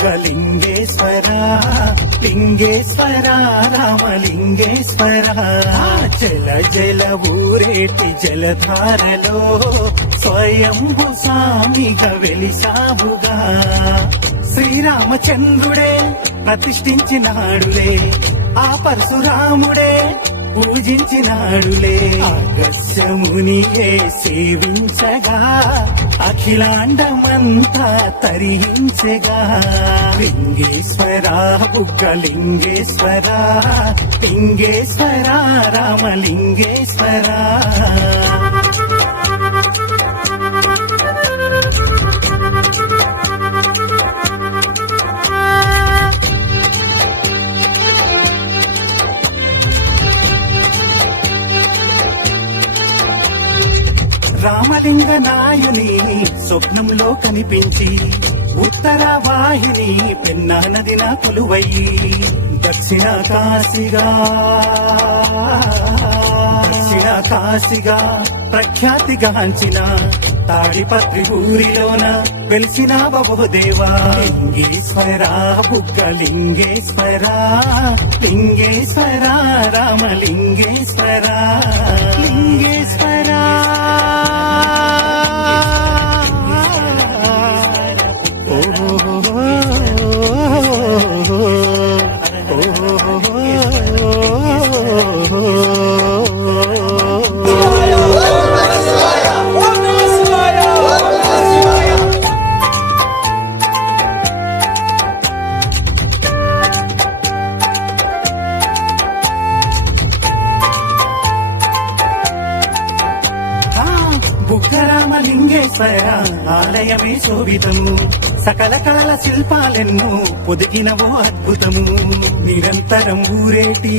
బుగ్గలింగేశ్వర లింగేశ్వర రామలింగేశ్వర జల జల ఊరేటి జలధారలో స్వయంభు స్వామిగా వెలిసావుగా శ్రీరామచంద్రుడే ప్రతిష్ఠించినాడులే ఆ పరశురాముడే పూజించినాడులే అగస్యమునియే సేవించగా అఖిలాండమంతా తరించగా లింగేశ్వర బుగ్గలింగేశ్వర లింగేశ్వర రామలింగేశ్వర రామలింగ నాయుని స్వప్నంలో కనిపించి ఉత్తర వాహిని పెన్నా నదిన కొలువయ్యి దక్షిణ కాశీగా ప్రఖ్యాతిగాంచిన తాడిపత్రి ఊరిలోన వెలిసిన బహుదేవా లింగేశ్వర బుగ్గలింగేశ్వర లింగేశ్వర రామలింగేశ్వర లింగేశ్వర బుగ్గరామలింగేశ్వర ఆలయమే శోభితము సకల కళల శిల్పాలెన్నో పొదిగినవో అద్భుతము నిరంతరం ఊరేటి